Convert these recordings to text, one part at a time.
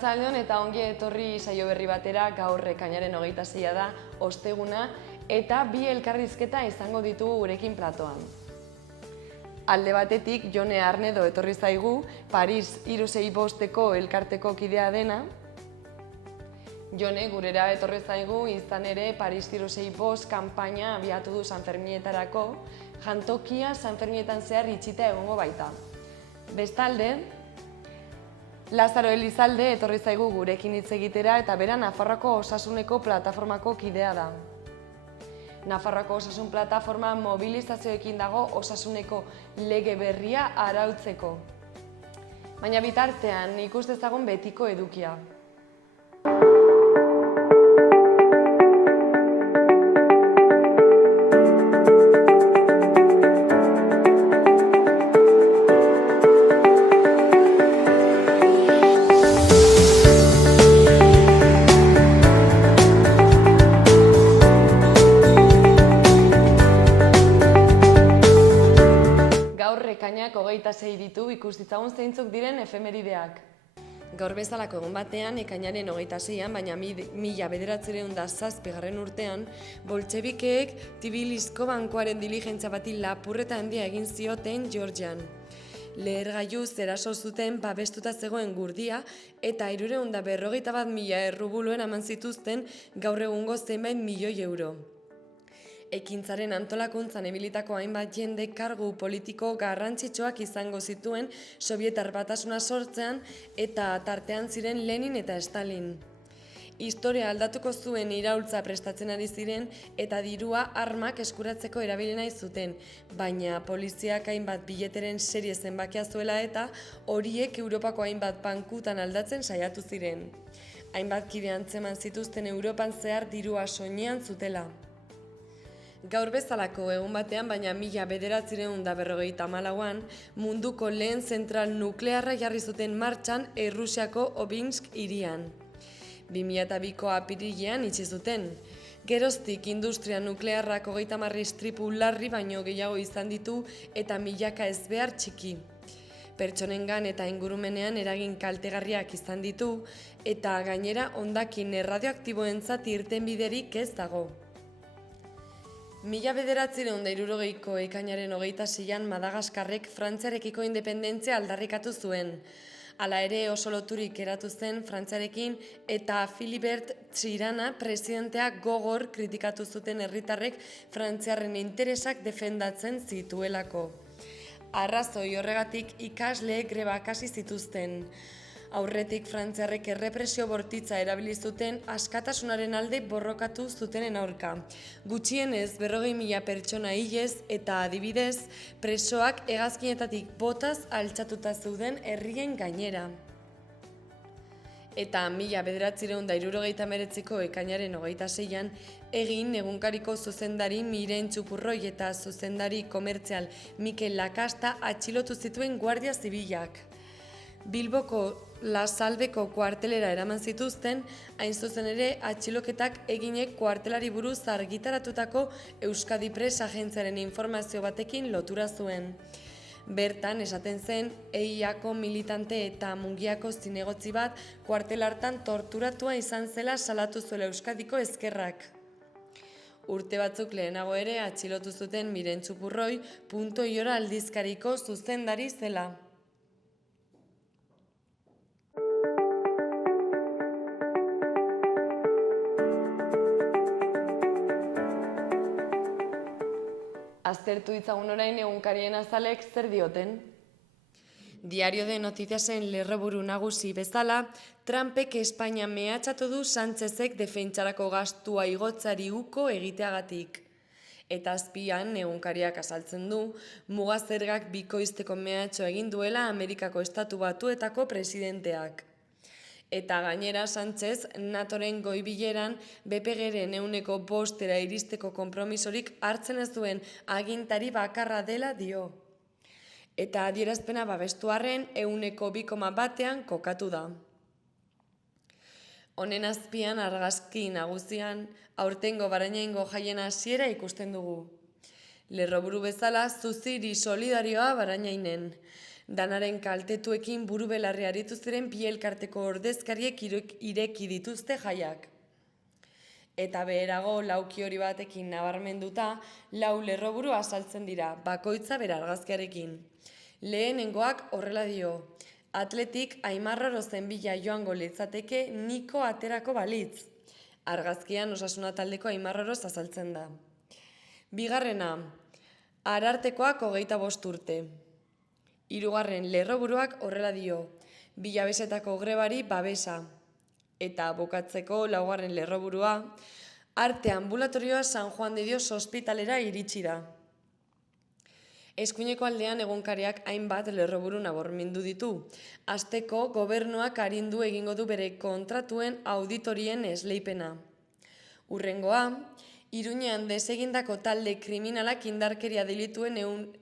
Arratsaldeon eta ongi etorri saio berri batera. Gaur ekainaren 26 da, osteguna, eta bi elkarrizketa izango ditugu gurekin platoan. Alde batetik, Jone Arnedo etorri zaigu, Paris 365eko elkarteko kidea dena. Jone gurera etorri zaigu, izan ere Paris 365 kanpaina abiatu du Sanferminetarako, jantokia Sanferminetan zehar itxita egongo baita. Bestalde, Lazaro Elizalde etorri zaigu gurekin hitz egitera eta bera Nafarroako Osasuneko plataformako kidea da. Nafarroako Osasun plataforma mobilizazioekin dago osasuneko lege berria arautzeko. Baina bitartean ikus dezagun betiko edukia. Ekainak 26 ditu, ikus ditzagun zeintzuk diren efemerideak. Gaur bezalako egun batean, ekainaren 26an, baina 1907 urtean, boltxebikeek Tbilisiko bankuaren diligentzia bati lapurreta handia egin zioten Georgian. Lehergailuz eraso zuten babestuta zegoen gurdia eta 351.000 errubuluen eman zituzten gaur egungo zenbait milioi euro. Ekintzaren antolakuntzan ebilitako hainbat jende kargu politiko garrantzitsuak izango zituen Sobietar Batasuna sortzean eta tartean ziren Lenin eta Stalin. Historia aldatuko zuen iraultza prestatzen ari ziren eta dirua armak eskuratzeko erabili nahi zuten, baina poliziak hainbat bileteren serie zenbakia zuela eta horiek Europako hainbat bankutan aldatzen saiatu ziren. Hainbat kide antzeman zituzten Europan zehar dirua soinean zutela. Gaur bezalako egun batean, baina 1954an, munduko lehen zentral nuklearra jarri zuten martxan Errusiako Obinsk hirian. 2002ko apirilean itxi zuten. Geroztik industria nuklearrak 30 istripu larri baino gehiago izan ditu eta milaka ezbehar txiki. Pertsonengan eta ingurumenean eragin kaltegarriak izan ditu eta gainera hondakin erradioaktiboentzat irtenbiderik ez dago. 1960ko ekainaren 26an Madagaskarrek Frantziarekiko independentzia aldarrikatu zuen. Hala ere oso loturik geratu zen Frantziarekin eta Philibert Txirana presidentea gogor kritikatu zuten herritarrek Frantziarren interesak defendatzen zituelako. Arrazoi horregatik ikasleek grebak hasi zituzten. Aurretik Frantziarrek errepresio bortitza erabili zuten askatasunaren alde borrokatu zutenen aurka. Gutxienez 40.000 pertsona hilez eta adibidez presoak hegazkinetatik botaz altxatuta zeuden herrien gainera. Eta 1979ko ekainaren 26an egin egunkariko zuzendari Miren Txupurroi eta zuzendari komertzial Mikel Lakasta atxilotu zituen Guardia Zibilak. Bilboko La Salbeko kuartelera eraman zituzten, hain zuzen ere atxiloketak eginek kuartelari buruz argitaratutako Euskadi Press agentziaren informazio batekin lotura zuen. Bertan esaten zen, EIako militante eta Mungiako zinegotzi bat kuartel hartan torturatua izan zela salatu zuela Euskadiko ezkerrak. Urte batzuk lehenago ere atxilotu zuten Miren Txupurroi Punto-Iora aldizkariko zuzendari zela. Aztertu ditzagun orain egunkarien azalek zer dioten. Diario de Noticiasen lerroburu nagusi bezala, Trumpek Espainia mehatxatu du Sánchezek defentsarako gastua igotzari uko egiteagatik. Eta azpian egunkariak azaltzen du, mugazergak bikoizteko mehatxo egin duela Amerikako Estatu Batuetako presidenteak. Eta gainera Sánchez NATOren goi-bileran BPG-ren 5% iristeko konpromisorik hartzen ez duen agintari bakarra dela dio. Eta adierazpena babestuarren 2,1%an kokatu da. Honen azpian argazki nagusian aurtengo Barainaingo jaien hasiera ikusten dugu. Lerroburu bezala zuziri solidarioa Barainainen. Danaren kaltetuekin buru belarri aritu ziren bi elkarteko ordezkariek ireki dituzte jaiak. Eta beherago lauki hori batekin nabarmenduta, lau lerroburu azaltzen dira, bakoitza bere argazkiarekin. Lehenengoak horrela dio, atletik Aimar Orozen bila joango litzateke niko aterako balitz. Argazkian Osasuna taldeko Aimar Oroz azaltzen da. Bigarrena, Arartekoak 25 urte. Hirugarren lerroburuak horrela dio, Bilabesetako grebari babesa. Eta bukatzeko laugarren lerroburua, Arte ambulatorioa San Juan de Dios ospitalera iritsi da. Eskuineko aldean egunkariak hainbat lerroburu nabarmendu ditu. Hasteko gobernuak arindu egingo du bere kontratuen auditorien esleipena. Hurrengoa, Iruñean desegindako talde kriminalak indarkeria delituen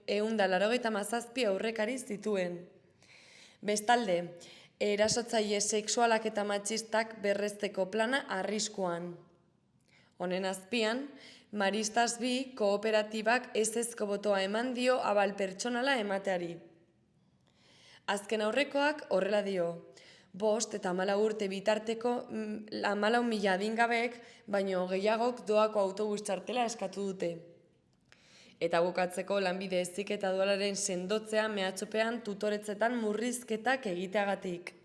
197 aurrekari zituen. Bestalde, erasotzaile sexualak eta matxistak berrezteko plana arriskuan. Honen azpian, Maristas bi kooperatibak ezezko botoa eman dio abal pertsonala emateari. Azken aurrekoak horrela dio, 5 eta 14 urte bitarteko 14.000 adingabeek, baino gehiagok doako autobus txartela eskatu dute. Eta bukatzeko lanbide heziketa dualaren sendotzea mehatxupean tutoretzetan murrizketak egiteagatik.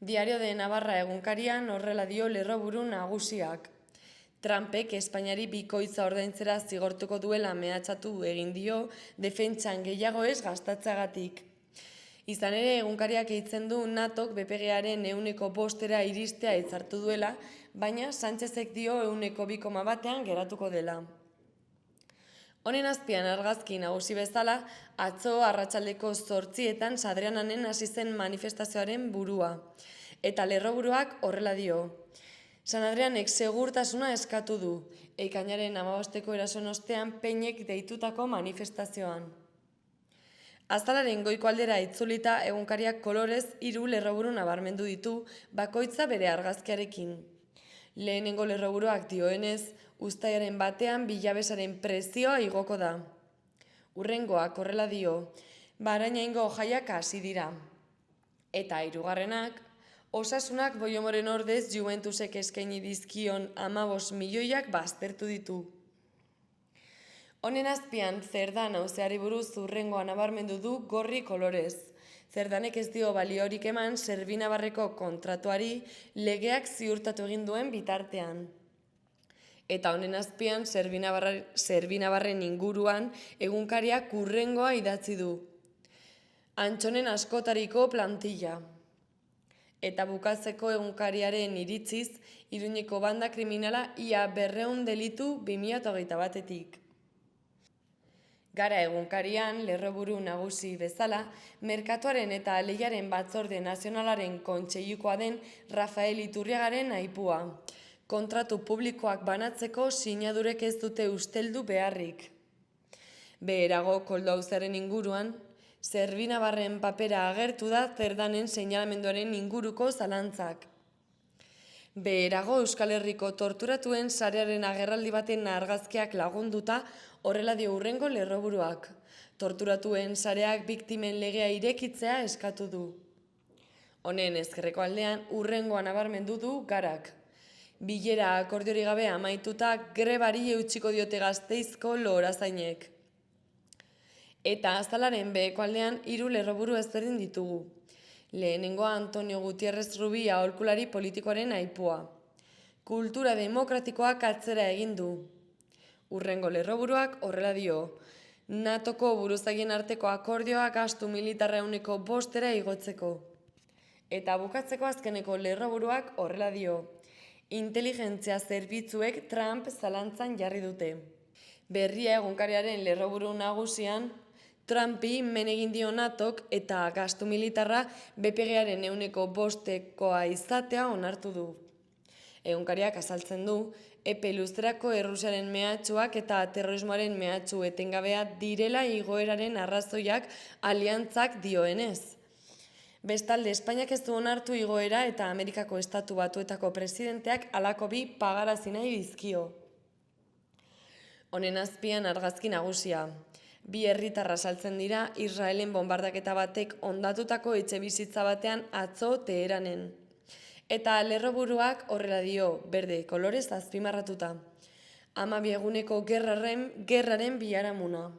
Diario de Navarra egunkarian horrela dio lerroburu nagusiak. Trumpek Espainiari bikoitza ordaintzera zigortuko duela mehatxatu egin dio defentsan gehiago ez gastatzeagatik. Izan ere, egunkariak eitzen du NATOk BPG-aren 5%era iristea hitzartu duela, baina Sánchezek dio 2,1%ean geratuko dela. Honen azpian argazki nagusi bezala, atzo arratsaldeko 8etan Sadriananen hasi zen manifestazioaren burua. Eta lerroburuak horrela dio. San Adrianek segurtasuna eskatu du, ekainaren 15ko erasoen ostean Peinek deitutako manifestazioan. Azalaren goiko aldera itzulita egunkariak kolorez 3 lerroburu nabarmendu ditu, bakoitza bere argazkiarekin. Lehenengo lerroburuak dioenez, uztailaren 1ean bilabesaren prezioa igoko da. Hurrengoak horrela dio, Barainaingo jaiak hasi dira. Eta hirugarrenak, Osasunak Boiomoren ordez Juventusek eskaini dizkion 15 milioiak baztertu ditu. Honen azpian, Zerdan auzeari buruz hurrengoa nabarmendu du gorri kolorez. Zerdanek ez dio baliorik eman Servinabarreko kontratuari legeak ziurtatu egin duen bitartean. Eta honen azpian, Servinabarren inguruan egunkariak hurrengoa idatzi du. Antxonen askotariko plantilla. Eta bukatzeko egunkariaren iritziz, Iruñeko banda kriminala ia 200 delitu 2021-etik. Gara egunkarian, lerroburu nagusi bezala, Merkatuaren eta Lehiaren Batzorde Nazionalaren kontseilukoa den Rafael Iturriagaren aipua. Kontratu publikoak banatzeko sinadurek ez dute usteldu beharrik. Beherago koldo auziaren inguruan, Servinabarren papera agertu da Zerdanen seinalamenduaren inguruko zalantzak. Beherago Euskal Herriko torturatuen sarearen agerraldi baten argazkiak lagunduta horrela dio hurrengo lerroburuak. Torturatuen sareak biktimen legea irekitzea eskatu du. Honen ezkerreko aldean hurrengoa nabarmendu du Garak. Bilera akordiori gabe amaituta grebari eutsiko diote Gasteizko lorazainek. Eta azalaren beheko aldean 3 lerroburu ezberdin ditugu. Lehenengoa Antonio Gutierrez Rubi aholkulari politikoaren aipua. Kultura demokratikoak atzera egin du. Hurrengo lerroburuak horrela dio. NATOko buruzagien arteko akordioa gastu militarra 5%era igotzeko. Eta bukatzeko azkeneko lerroburuak horrela dio. Inteligentzia zerbitzuek Trump zalantzan jarri dute. Berria egunkariaren lerroburu nagusian, Trumpi men egin dio NATOk eta gastu militarra BPG-aren 5%koa izatea onartu du. Egunkariak azaltzen du, epe luzerako Errusiaren mehatxuak eta terrorismoaren mehatxu etengabea direla igoeraren arrazoiak aliantzak dioenez. Bestalde, Espainiak ez du onartu igoera eta Amerikako Estatu Batuetako presidenteak halako bi pagarazi nahi dizkio. Honen azpian argazki nagusia. Bi herritarra saltzen dira Israelen bombardaketa batek hondatutako etxebizitza batean atzo Teheranen. Eta lerroburuak horrela dio, berde kolorez azpimarratuta. 12 eguneko gerraren biharamuna.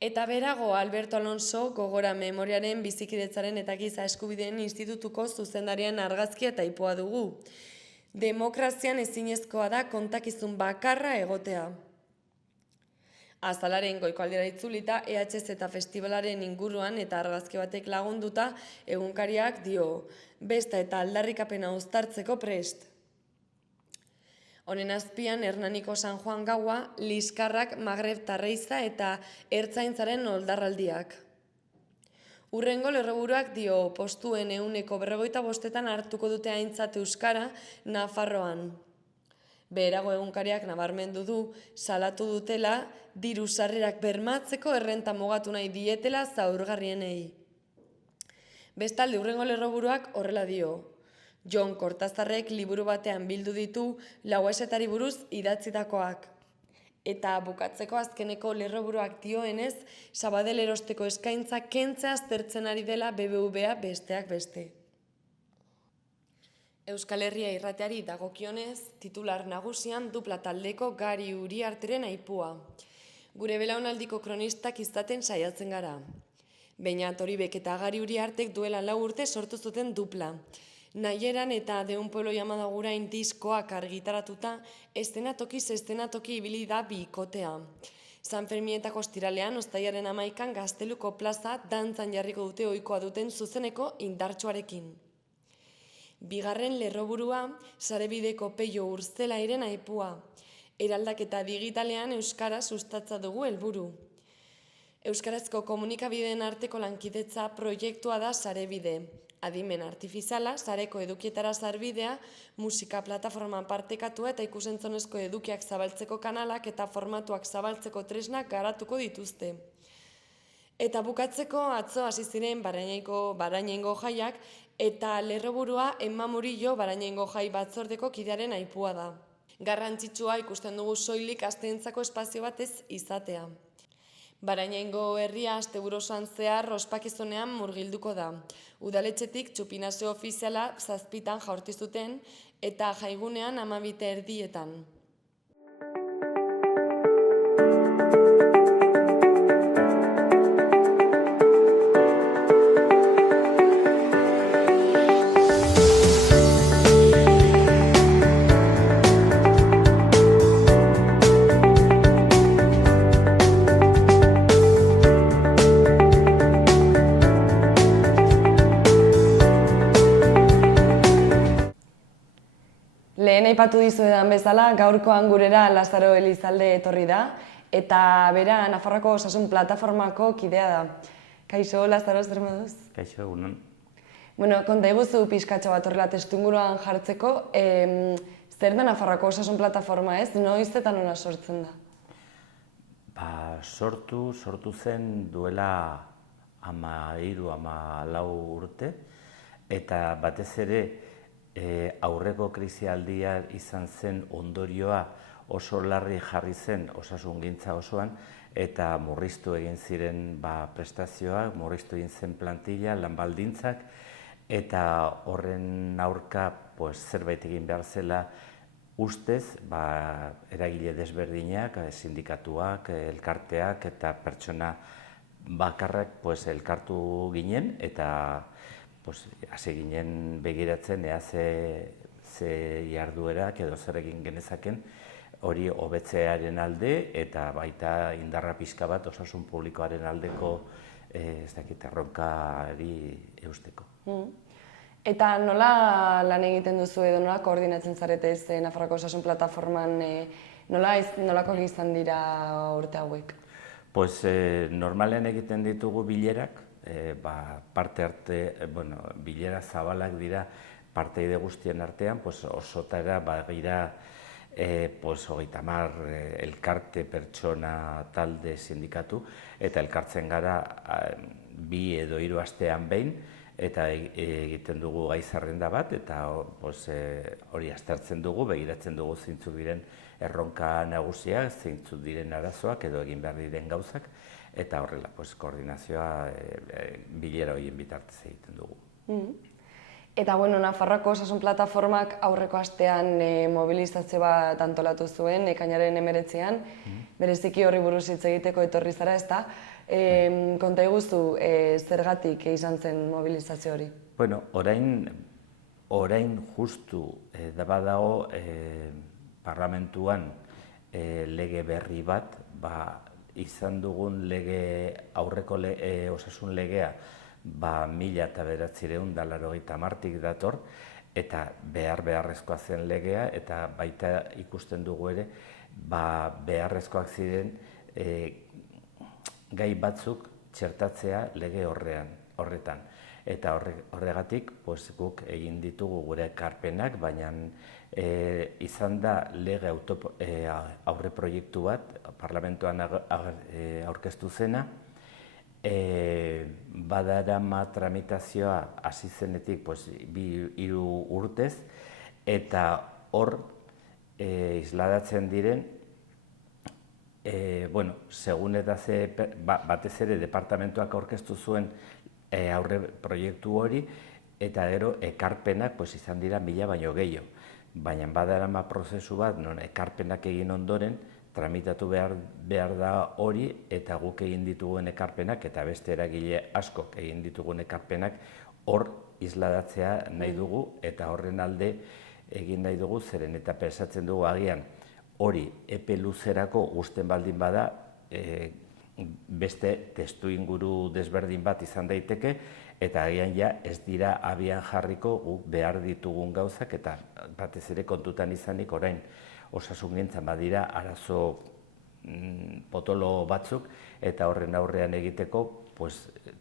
Eta berago Alberto Alonso gogora memoriaren bizikidetzaren eta giza eskubideen institutuko zuzendarian argazkia eta ipoa dugu. Demokrazian ezinezkoa da kontakizun bakarra egotea. Azalaren goiko aldera itzulita, EHZ eta festivalaren inguruan eta argazki batek lagunduta egunkariak dio, besta eta aldarrikapena uztartzeko prest. Honen azpian, Hernaniko San Juan gaua, liskarrak Magreb tarreiza eta ertzaintzaren oldarraldiak. Hurrengo lerroburuak dio, postuen 145etan hartuko dute aintzat euskara Nafarroan. Beherago egunkariak nabarmendu du, salatu dutela, diru sarrerak bermatzeko errenta mugatu nahi dietela zaurgarrienei. Bestalde hurrengo lerroburuak horrela dio. Jon Kortazarrek liburu batean bildu ditu lauesetari buruz idatzitakoak. Eta bukatzeko azkeneko lerroburuak dioenez, Sabadell erosteko eskaintza kentzea aztertzen ari dela BBVA besteak beste. Euskal Herria irrateari dagokionez, titular nagusian dupla taldeko Gari Uriarteren aipua. Gure belaunaldiko kronistak izaten saiatzen gara. Beñat Oribek eta Gari Uriartek duela 4 urte sortu zuten dupla. Nahieran eta De un pueblo llamado Agurain diskoak argitaratuta, eszenatoki ibili da bikotea. San Ferminetako ostiralean, uztailaren 11an Gazteluko plaza dantzan jarriko dute ohikoa duten zuzeneko indartsuarekin. Bigarren lerroburua, sarebideko Peio Urzelairen aipua. Eraldaketa digitalean euskara sustatza dugu helburu. Euskarazko komunikabideen arteko lankidetza proiektua da sarebide. Adimen artifiziala, sareko edukietara sarbidea, musika plataforman partekatua eta ikusentzonezko edukiak zabaltzeko kanalak eta formatuak zabaltzeko tresnak garatuko dituzte. Eta bukatzeko atzo hasi ziren Barainengo jaiak eta lerroburua Emma Murillo Barainengo jai batzordeko kidearen aipua da. Garrantzitsua ikusten dugu soilik asteentzako espazio batez izatea. Barainengo herria asteburu osoan zehar ospakizunean murgilduko da. Udaletxetik txupinazio ofiziala 7 jaurti zuten eta jaigunean 12:30. Lehen aipatu dizuedan bezala, gaurkoan gurera Lazaro Elizalde etorri da, eta bera Nafarroako Osasun Plataformako kidea da. Kaixo, Lazaro, zer moduz? Kaixo, egunon. Bueno, konta iguzu pixkatxo bat horrela testuinguruan jartzeko, zer da Nafarroako Osasun Plataforma ez? Noiz eta nola sortzen da? Sortu zen duela 13-14 urte, eta batez ere aurreko krisialdia izan zen ondorioa oso larri jarri zen osasungintza osoan, eta murriztu egin ziren prestazioak, murriztu egin zen plantilla, lanbaldintzak, eta horren aurka zerbait egin behar zela ustez, eragile desberdinak, sindikatuak, elkarteak eta pertsona bakarrak elkartu ginen, eta hasi ginen begiratzen ea ze jarduerak edo zer egin genezaken hori hobetzearen alde eta baita indarra pixka bat osasun publikoaren aldeko erronkari eusteko. Eta nola lan egiten duzu edo nola koordinatzen zarete Nafarroako Osasun Plataforman, nolako izan dira urte hauek? Normalean egiten ditugu bilerak, bilera zabalak dira parteide guztien artean, osotara bagira 30 elkarte, pertsona, talde, sindikatu, eta elkartzen gara 2 edo 3 astean behin, eta egiten dugu gai zerrenda bat, eta hori aztertzen dugu, begiratzen dugu zeintzuk diren erronka nagusiak, zeintzuk diren arazoak edo egin behar diren gauzak, eta horrela, koordinazioa bilera horien bitartez egiten dugu. Eta, Nafarroako Osasun Plataformak aurreko astean mobilizazio bat antolatu zuen, ekainaren 19an, bereziki horri buruz hitz egiteko etorri zara, ezta? Konta iguzu, zergatik izan zen mobilizazio hori? Bueno, orain justu da badago parlamentuan lege berri bat, izan dugun aurreko osasun legea 1980tik dator, eta beharrezkoa zen legea, eta baita ikusten dugu ere, beharrezkoak ziren gai batzuk txertatzea lege horretan. Eta horregatik guk egin ditugu gure ekarpenak, baina izan da lege aurreproiektu bat, parlamentuan aurkeztu zena, badarama tramitazioa hasi zenetik 2-3 urtez, eta hor isladatzen diren, segun eta batez ere departamentuak aurkeztu zuen aurre proiektu hori, eta gero ekarpenak izan dira 1000 baino gehiago. Baina badarama prozesu bat, non ekarpenak egin ondoren, tramitatu behar da hori, eta guk egin ditugun ekarpenak, eta beste eragile askok egin ditugun ekarpenak, hor isladatzea nahi dugu, eta horren alde egin nahi dugu, zeren eta pensatzen dugu agian hori epe luzerako gusten baldin bada, beste testu inguru desberdin bat izan daiteke, eta agian ez dira abian jarriko guk behar ditugun gauzak, eta batez ere kontutan izanik orain osasungintzan badira arazo potolo batzuk, eta horren aurrean egiteko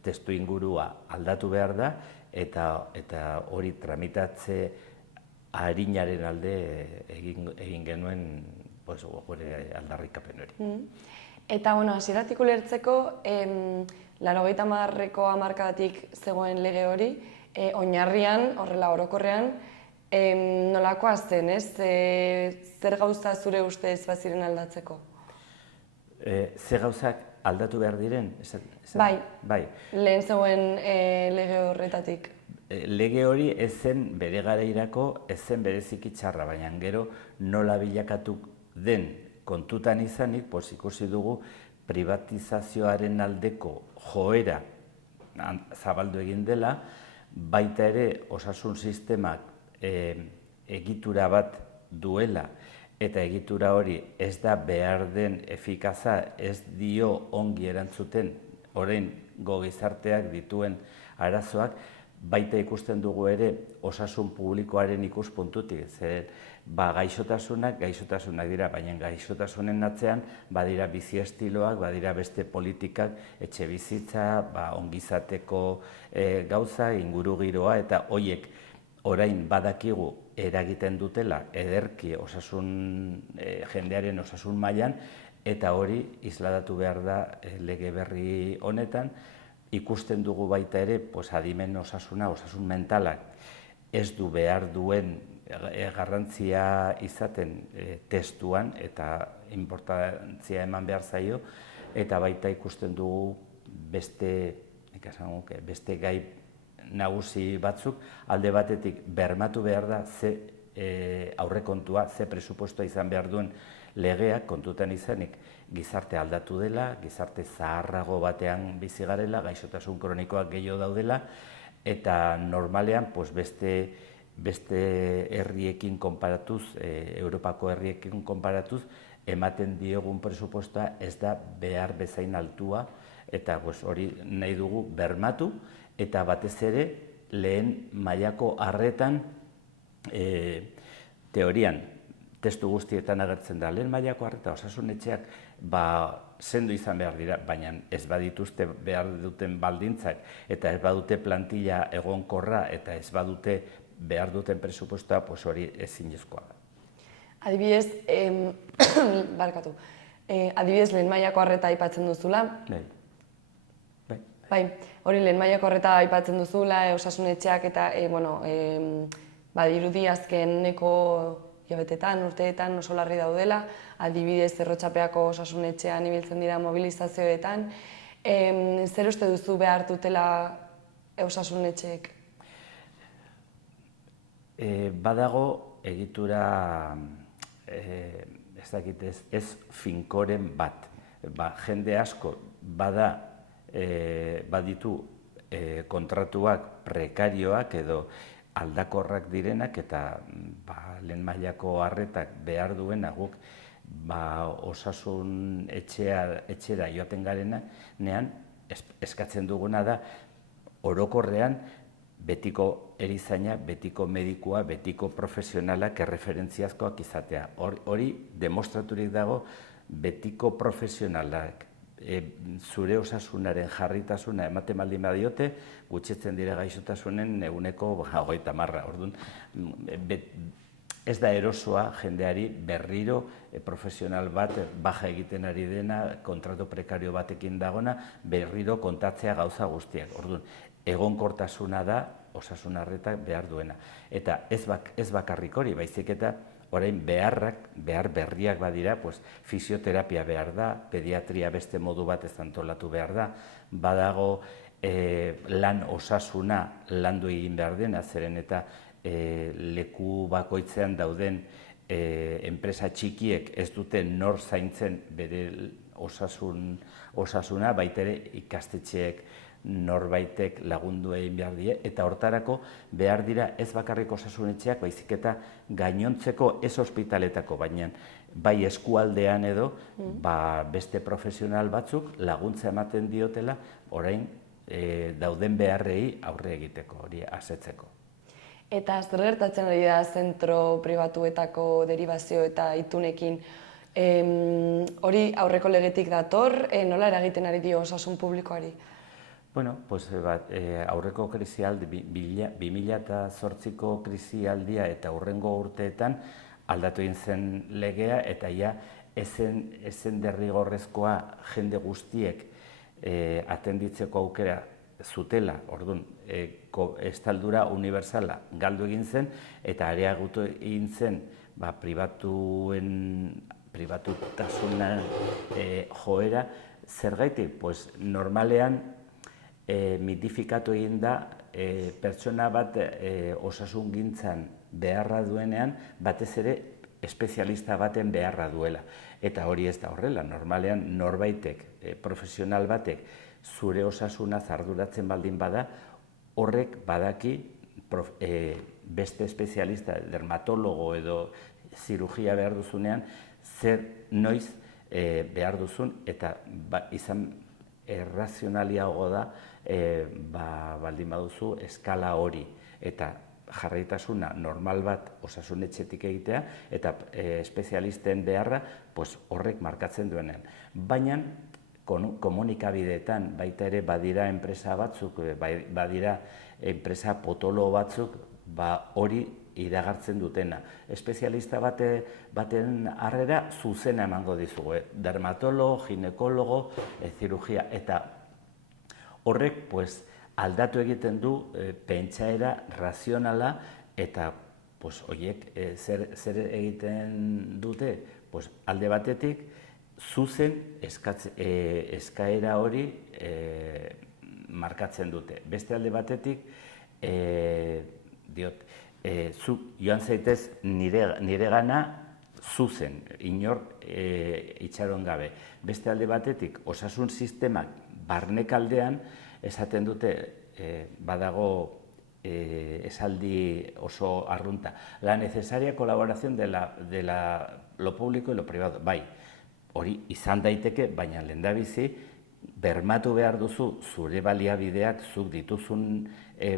testu ingurua aldatu behar da, eta hori tramitatze arinaren alde egin genuen gure aldarrikapen hori. Eta, hasieratik ulertzeko, 80ko hamarkadatik zegoen lege hori, oinarrian, horrela orokorrean, nolakoa zen, ez? Zer gauza zure ustez baziren aldatzeko? Ze gauzak aldatu behar diren? Bai, lehen zegoen lege horretatik. Lege hori ez zen bere garairako, ez zen bereziki txarra, baina gero nola bilakatu den kontutan izanik, ikusi dugu privatizazioaren aldeko joera zabaldu egin dela, baita ere osasun sistemak egitura bat duela, eta egitura hori ez da behar den efikaza, ez dio ongi erantzuten oraingo gizarteak dituen arazoak, baita ikusten dugu ere osasun publikoaren ikuspuntutik, zeren gaixotasunak dira, baina gaixotasunen atzean badira bizi estiloak, badira beste politikak, etxe bizitza, ongizateko gauza, ingurugiroa, eta horiek orain badakigu eragiten dutela ederki jendearen osasun mailan, eta hori isladatu behar da lege berri honetan. Ikusten dugu baita ere, adimen osasuna, osasun mentalak ez du behar duen garrantzia izaten testuan, eta inportantzia eman behar zaio, eta baita ikusten dugu beste gai nagusi batzuk, alde batetik bermatu behar da ze aurrekontua, ze presupuestoa izan behar duen legeak, kontutan izanik gizarte aldatu dela, gizarte zaharrago batean bizi garela, gaixotasun kronikoak gehiago daudela, eta normalean beste herriekin konparatuz, Europako herriekin konparatuz, ematen diogun presupuestoa ez da behar bezain altua, eta hori nahi dugu bermatu, eta batez ere lehen mailako arretan teorian testu guztietan agertzen da, lehen mailako arreta osasun etxeak sendu izan behar dira, baina ez badituzte behar duten baldintzak, eta ez badute plantilla egonkorra, eta ez badute behar duten presupuestoa, hori ezinezkoa da. Adibidez, adibidez lehen mailako arreta aipatzen duzula. Bai, hori lehen mailako horreta aipatzen duzula, osasunetxeak eta, badirudi azkeneko hilabetetan, urteetan oso larri daudela, adibidez Errotxapeako osasunetxean ibiltzen dira mobilizazioetan. Zer uste duzu behar dutela osasunetxeek? Badago egitura, ez dakit ez finkoren bat. Jende asko baditu kontratuak prekarioak edo aldakorrak direnak eta lehen mailako arretak behar duena guk osasun etxera joaten garenean eskatzen duguna da orokorrean betiko erizaina, betiko medikua, betiko profesionalak erreferentziazkoak izatea. Hori demostraturik dago betiko profesionalak zure osasunaren jarritasuna ematen baldin badiote, gutxitzen dira gaixotasunen 30%. Orduan, ez da erosoa jendeari berriro profesional bat baja egiten ari dena, kontratu prekario batekin dagona, berriro kontatzea gauza guztiak. Orduan, egonkortasuna da osasun arretak behar duena. Eta ez bakarrik hori, baizik eta orain behar berriak badira, fisioterapia behar da, pediatria beste modu bat ez antolatu behar da, badago lan osasuna landu egin behar dena, zeren eta leku bakoitzean dauden enpresa txikiek ez dute nor zaintzen bere osasuna, baitere ikastetxeek norbaitek lagundu egin behar die, eta hortarako behar dira ez bakarrik osasunetxeak, baizik eta gainontzeko ez ospitaletako, baina bai eskualdean edo beste profesional batzuk laguntza ematen diotela orain dauden beharrei aurre egiteko, hori asetzeko. Eta zer gertatzen ari da zentro pribatuetako deribazio eta itunekin? Hori aurreko legetik dator, nola eragiten ari dio osasun publikoari? Bueno, aurreko krisialdi, 2008ko krisialdia eta hurrengo urteetan aldatu egin zen legea eta ja ezen derrigorrezkoa jende guztiek atenditzeko aukera zutela, orduan, estaldura universala galdu egin zen eta areagotu egin zen pribatutasunaren joera. Zergatik? Normalean mitifikatu egin da pertsona bat osasungintzan beharra duenean batez ere espezialista baten beharra duela. Eta hori ez da horrela, normalean norbaitek, profesional batek zure osasunaz arduratzen baldin bada, horrek badaki beste espezialista, dermatologo edo zirurgia behar duzunean, zer noiz behar duzun eta izan errazionaliago da baldin baduzu eskala hori eta jarraitasuna normal bat osasunetxetik egitea eta espezialisten beharra horrek markatzen duenean. Baina komunikabideetan baita ere badira enpresa batzuk, badira enpresa potolo batzuk hori iragartzen dutena. Espezialista baten harrera zuzena emango dizugu, dermatologo, ginekologo, zirurgia, eta horrek aldatu egiten du pentsaera razionala eta horiek zer egiten dute? Alde batetik, zuzen eskaera hori markatzen dute. Beste alde batetik, zu joan zaitez nire gana zuzen, inor itxaron gabe. Beste alde batetik, osasun sistemak barnekaldean esaten dute, badago esaldi oso arrunta, la necesaria colaboración de lo público y lo privado. Bai, hori izan daiteke, baina lehendabizi, bermatu behar duzu zure baliabideak, zuk dituzun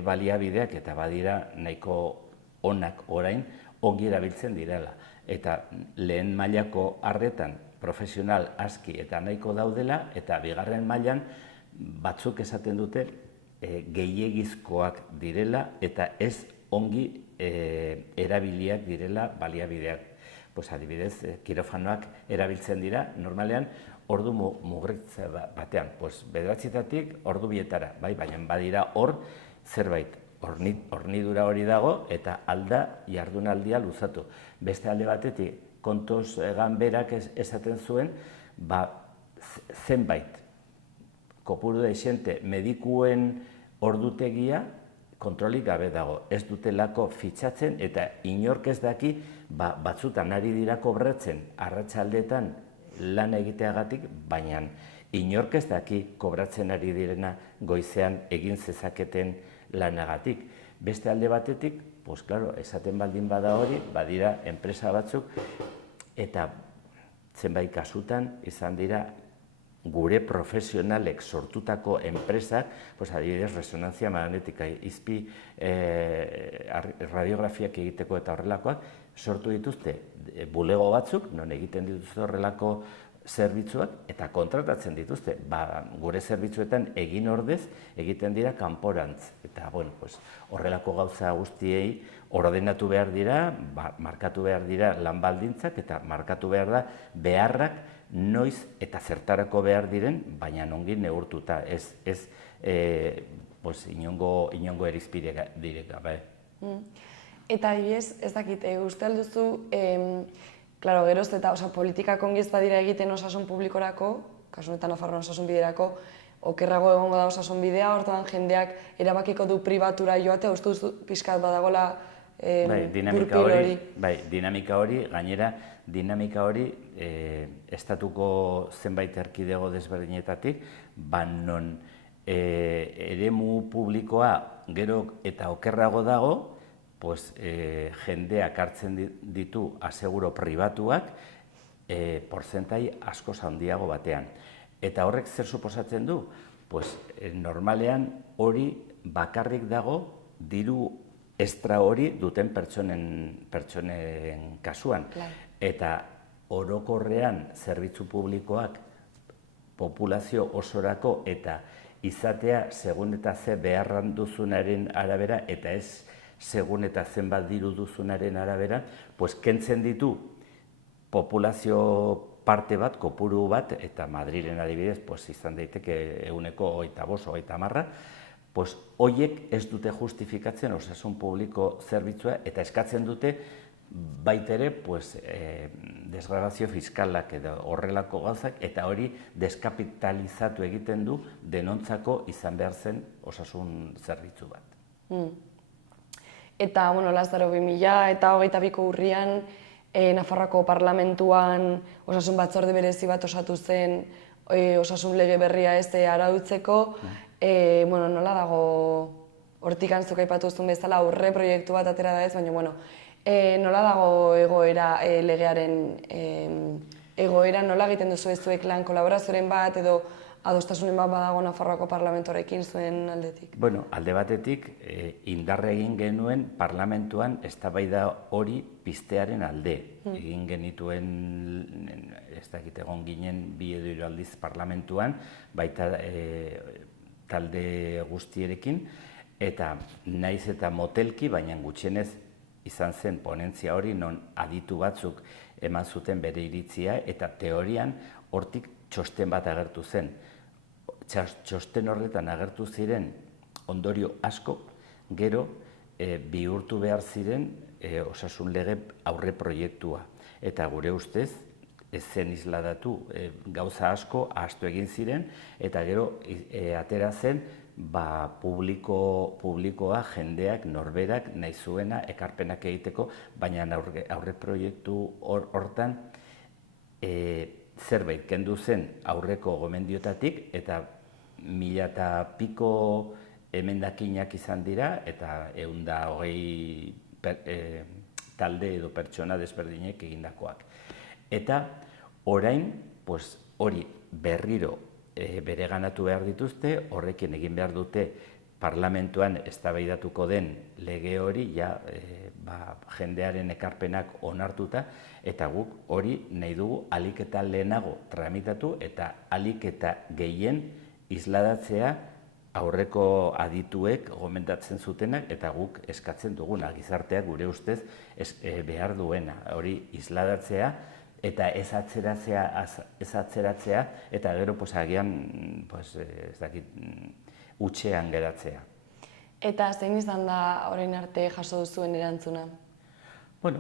baliabideak eta badira nahiko onak orain ongi erabiltzen direla. Eta lehen mailako arretan profesional aski eta nahiko daudela eta bigarren mailan batzuk esaten dute gehiegizkoak direla eta ez ongi erabiliak direla baliabideak. adibidez, kirofanoak erabiltzen dira, normalean, ordu mugritze batean, bederatzietatik ordu bietara, baina badira hor zerbait, hornidura hori dago eta alda jardunaldia luzatu. Beste alde batetik, Kontos Ganberak esaten zuen, zenbait, kopuru deixente medikuen ordutegia kontrolik gabe dago. Ez dutelako fitxatzen eta inork ez daki batzutan ari dira kobratzen arratsaldetan lan egiteagatik, baina inork ez daki kobratzen ari direna goizean egin zezaketen lanagatik. Beste alde batetik, esaten baldin bada hori, badira enpresa batzuk, eta zenbait kasutan izan dira gure profesionalek sortutako enpresak, adibidez, resonantzia magnetika, izpi radiografiak egiteko eta horrelakoak, sortu dituzte bulego batzuk, non egiten dituzte horrelako zerbitzuak, eta kontratatzen dituzte. Gure zerbitzuetan egin ordez egiten dira kanporantz. Eta horrelako gauza guztiei ordenatu behar dira, markatu behar dira lan baldintzak, eta markatu behar da beharrak noiz eta zertarako behar diren, baina ongi neurtuta, ez inongo erizpide direk gabe. Eta ez dakit, uste alduzu, geroz eta politikak ongi ez badira egiten osasun publikorako, kasu honetan Nafarroan osasun biderako, okerrago egongo da osasun bidea, orduan jendeak erabakiko du pribatura joatea, uste duzu pixkat badagola purpil hori. Dinamika hori, gainera, dinamika hori estatuko zenbait erkidego desberdinetatik, non eremu publikoa gero eta okerrago dago, jendeak hartzen ditu aseguro pribatuak porzentai askoz handiago batean. Eta horrek zer suposatzen du? Normalean hori bakarrik dago diru estra hori duten pertsonen kasuan. Eta orokorrean zerbitzu publikoak populazio osorako eta izatea segun eta ze beharran duzunaren arabera eta ez segun eta zenbat diru duzunaren arabera, kentzen ditu populazio parte bat, kopuru bat, eta Madrilen adibidez izan daiteke 25-30%, horiek ez dute justifikatzen osasun publiko zerbitzua eta eskatzen dute baitere desgrabazio fiskalak edo horrelako gauzak, eta hori deskapitalizatu egiten du denontzako izan behar zen osasun zerbitzu bat. Eta, Lazaro, 2022ko urrian, Nafarroako parlamentuan osasun batzorde berezi bat osatu zen osasun lege berria ez arautzeko. Nola dago, hortik antzuk aipatu zuen bezala aurre proiektu bat atera da ez, baina, nola dago egoera legearen egoera, nola egiten duzu ez zuek lan kolaborazioaren bat edo adostasunen bat badago Nafarroako parlamentorekin zuen aldetik? Alde batetik, indarre egin genuen parlamentuan eztabaida hori piztearen alde. Egin genituen, ez dakit egon ginen 2 edo 3 aldiz parlamentuan, baita talde guztierekin, eta naiz eta motelki, baina gutxienez izan zen ponentzia hori, non aditu batzuk eman zuten bere iritzia, eta teorian hortik txosten bat agertu zen. Txosten horretan agertu ziren ondorio asko, gero bihurtu behar ziren osasun lege aurre proiektua. Eta gure ustez, ez zen isladatu gauza asko ahaztu egin ziren, eta gero atera zen publikoa jendeak norberak nahi zuena ekarpenak egiteko, baina aurre proiektu hortan zerbait kendu zen aurreko gomendiotatik, eta 1000 eta piko emendakinak izan dira, eta 120 talde edo pertsona desberdinek egindakoak. Eta orain, hori berriro bereganatu behar dituzte, horrekin egin behar dute parlamentuan eztabaidatuko den lege hori, jendearen ekarpenak onartuta, eta guk hori nahi dugu ahalik eta lehenago tramitatu eta ahalik eta gehien isladatzea aurreko adituek gomendatzen zutenak eta guk eskatzen duguna, gizarteak gure ustez behar duena, hori isladatzea eta ez atzeratzea eta gero agian ez dakit hutsean geratzea. Eta zein izan da orain arte jaso duzuen erantzuna? Bueno,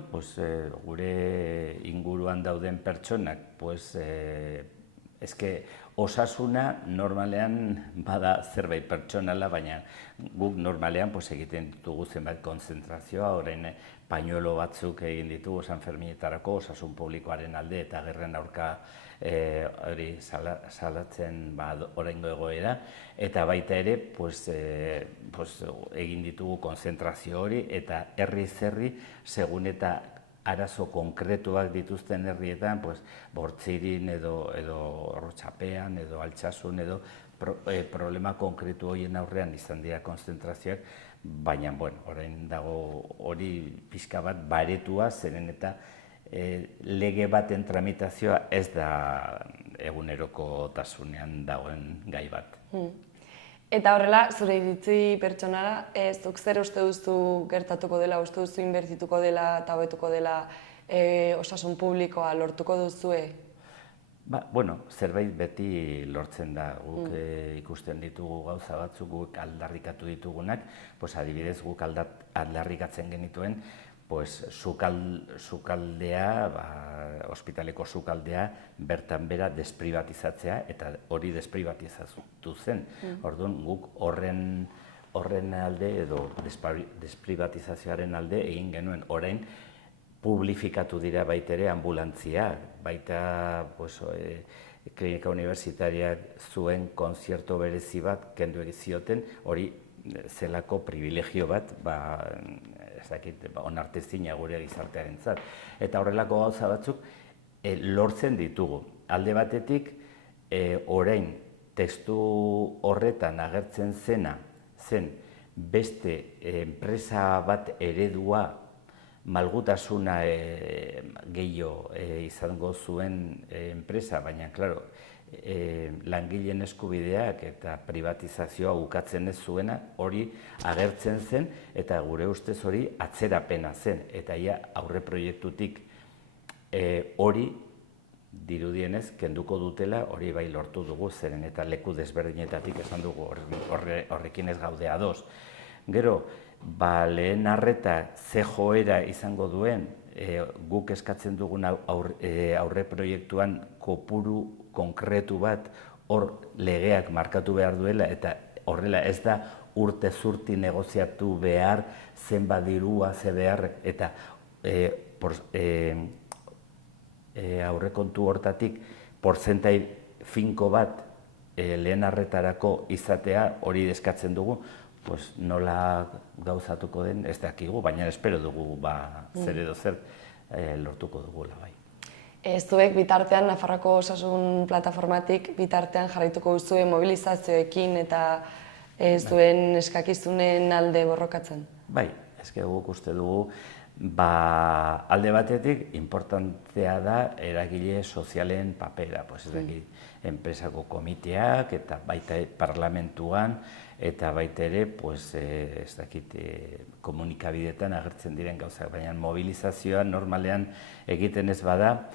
gure inguruan dauden pertsonak, eske osasuna normalean bada zerbait pertsonala, baina guk normalean egiten ditugu zenbait konzentrazioa, orain pañuelo batzuk egin ditugu San Ferminetarako osasun publikoaren alde eta gerren aurka hori salatzen oraingo egoera, eta baita ere egin ditugu konzentrazio hori eta herri segun eta arazo konkretuak dituzten herrietan, Bortzirin edo Orotxapean edo Altsasun edo problema konkretu horien aurrean izan dira konzentrazioak, baina orain dago hori pixka bat baretua, zeren eta lege baten tramitazioa ez da egunerokotasunean dagoen gai bat. Eta horrela, zure iritzi pertsonara, zuk zer uste duzu gertatuko dela, uste duzu inbertituko dela eta hobetuko dela osasun publikoa lortuko duzue? Zerbait beti lortzen da, guk ikusten ditugu gauza batzuk, guk aldarrikatu ditugunak, adibidez guk aldarrikatzen genituen, sukaldea, ospitaleko sukaldea bertan bera despribatizatzea eta hori despribatizatu zen. Orduan guk horren alde edo despribatizazioaren alde egin genuen. Orain publifikatu dira baita ere ambulantziak, baita klinika universitariak zuen konzierto berezi bat kendu egizioten, hori zelako privilegio bat, onartezina gure gizartearentzat. Eta horrelako gauza batzuk lortzen ditugu. Alde batetik, orain testu horretan agertzen zen beste enpresa bat eredua malgutasuna gehiago izango zuen enpresa, baina, klaro, langileen eskubideak eta privatizazioa ukatzen ez zuena hori agertzen zen eta gure ustez hori atzerapena zen. Eta aurre proiektutik hori dirudienez kenduko dutela, hori bai lortu dugu zeren eta leku desberdinetatik esan dugu horrekin ez gaude ados. Gero, lehen arreta ze joera izango duen, guk eskatzen dugun aurre proiektuan kopuru konkretu bat hor legeak markatu behar duela eta horrela ez da urte zurti negoziatu behar zenbat dirua ze behar eta aurrekontu hortatik porzentai finko bat lehen arretarako izatea hori eskatzen dugu, nola gauzatuko den ez dakigu, baina espero dugu zer edo zer lortuko dugula bai. Zuek bitartean Nafarroako Osasun Plataformatik bitartean jarraituko duzue mobilizazioekin eta zuen eskakizunen alde borrokatzen? Bai, guk uste dugu alde batetik importantea da eragile sozialen papera, enpresako komiteak eta baita parlamentuan eta baita ere komunikabideetan agertzen diren gauzak, baina mobilizazioa normalean egiten ez bada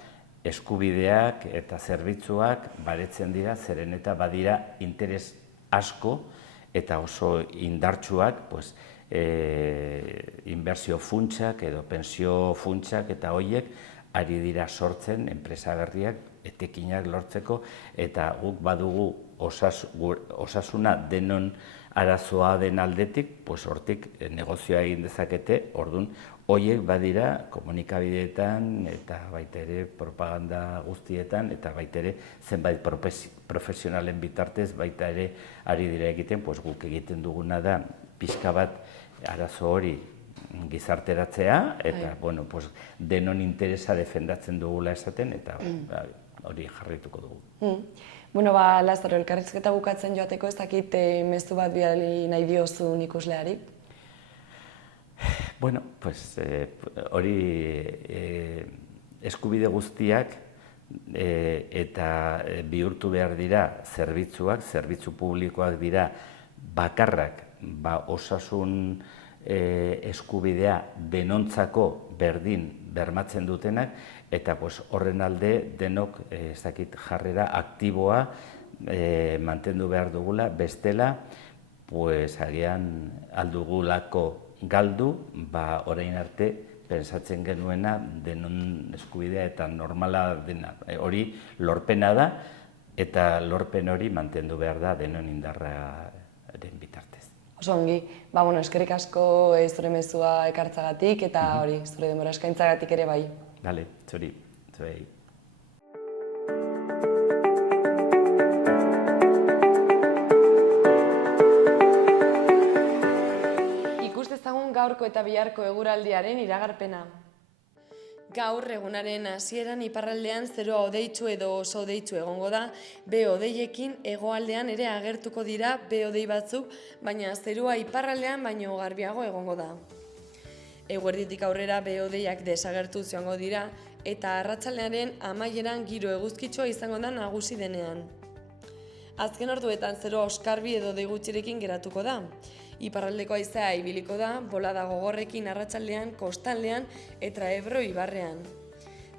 eskubideak eta zerbitzuak baretzen dira, zeren eta badira interes asko eta oso indartsuak inbertsio funtsak edo pensio funtsak eta horiek ari dira sortzen enpresa berriak etekinak lortzeko eta guk badugu osasuna denon arazoa den aldetik, hortik negozioa egin dezakete, orduan horiek badira komunikabideetan eta baita ere propaganda guztietan eta baita ere zenbait profesionalen bitartez baita ere ari dira egiten, guk egiten duguna da pixka bat arazo hori gizarteratzea eta denon interesa defendatzen dugula esaten eta hori jarraituko dugu. Lazaro, elkarrizketa bukatzen joateko ez dakit mezu bat bidali nahi diozun ikusleari? Hori eskubide guztiak eta bihurtu behar dira zerbitzuak, zerbitzu publikoak dira bakarrak osasun eskubidea denontzako berdin bermatzen dutenak, eta horren alde denok jarrera aktiboa mantendu behar dugula, bestela agian aldugulako galdu, orain arte pensatzen genuena denon eskubidea eta normala dena. Hori lorpena da, eta lorpen hori mantendu behar da denon indarraren bitartez. Oso ongi, eskerrik asko zure mezua ekartzagatik eta hori, zure denbora eskaintzagatik ere bai. Bale, zuri, zuei. Ikus dezagun gaurko eta biharko eguraldiaren iragarpena. Gaur egunaren hasieran iparraldean zeroa hodeitsu edo oso hodeitsu egongo da, behe-hodeiekin hegoaldean ere agertuko dira behe-hodei batzuk, baina zerua iparraldean baino garbiago egongo da. Eguerditik aurrera behe-hodeiak desagertu joango dira eta arratsaldearen amaieran giro eguzkitsua izango da nagusi denean. Azken orduetan zeroa oskarbi edo hodei gutxirekin geratuko da. Iparraldeko haizea ibiliko da, bolada gogorrekin arratsaldean, kostaldean eta Ebro ibarrean.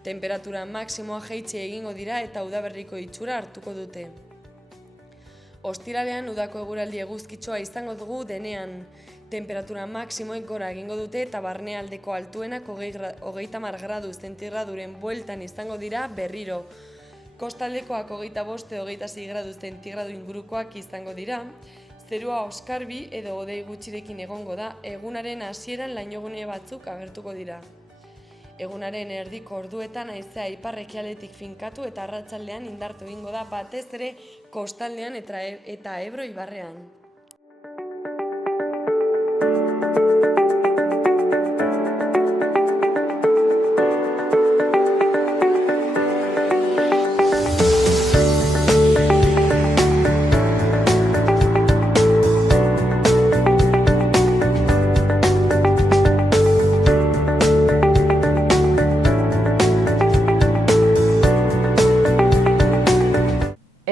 Temperatura maksimoa jaitsi egingo dira eta udaberriko itxura hartuko dute. Ostiralean udako eguraldi eguzkitsua izango dugu denean. Temperatura maksimoek gora egingo dute eta barnealdeko altuenak 30 gradu zentigraduren bueltan izango dira berriro. Kostaldekoak 25-26 gradu zentigradu ingurukoak izango dira. Zerua oskarbi edo hodei gutxirekin egongo da, egunaren hasieran lainogune batzuk agertuko dira. Egunaren erdiko orduetan haizea ipar-ekialdetik finkatu eta arratsaldean indartu egingo da batez ere kostaldean eta Ebro ibarrean.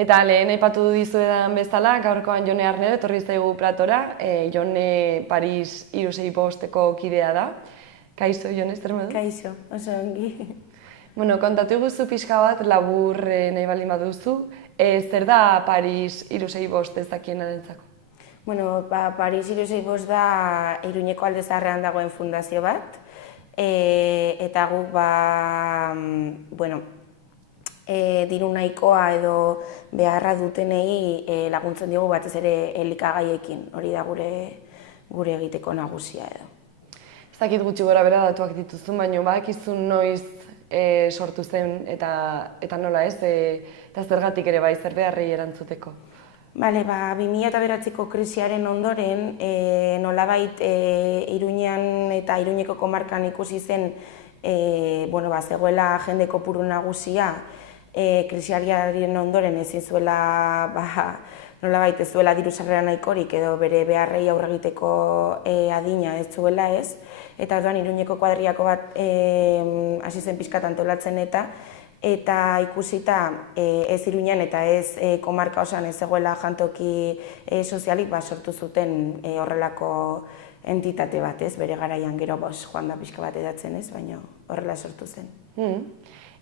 Eta lehen aipatu dizuedan bezala, gaurkoan Jone Arnedo etorri zaigu platora. Jone Paris 365-eko kidea da. Kaixo, Jone, zer modu? Kaixo, oso ongi. Kontatu iguzu pixka bat, labur nahi baldin baduzu. Zer da Paris 365 ez dakienarentzako? Paris 365 da Iruñeko Alde Zaharrean dagoen fundazio bat. Eta guk, diru nahikoa edo beharra dutenei laguntzen diogu batez ere elikagaiekin, hori da gure egiteko nagusia edo. Ez dakit gutxi gora bera datuak dituzun, baina badakizun noiz sortu zen eta nola ez, eta zergatik ere bai, zer beharrei erantzuteko? 2009ko krisiaren ondoren, nolabait Iruñean eta Iruñeko komarkan ikusi zen zegoela jende kopuru nagusia, krisiaren ondoren ezin zuela, nolabait ez zuela diru sarrera nahikorik edo bere beharrei aurre egiteko adina ez zuela ez. Eta orduan Iruñeko kuadriako bat hasi zen pixkat antolatzen eta ikusita ez Iruñan eta ez komarka osan ez zegoela jantoki sozialik sortu zuten horrelako entitate bat ez, bere garaian gero joan da pixka bat edatzen ez, baina horrela sortu zen.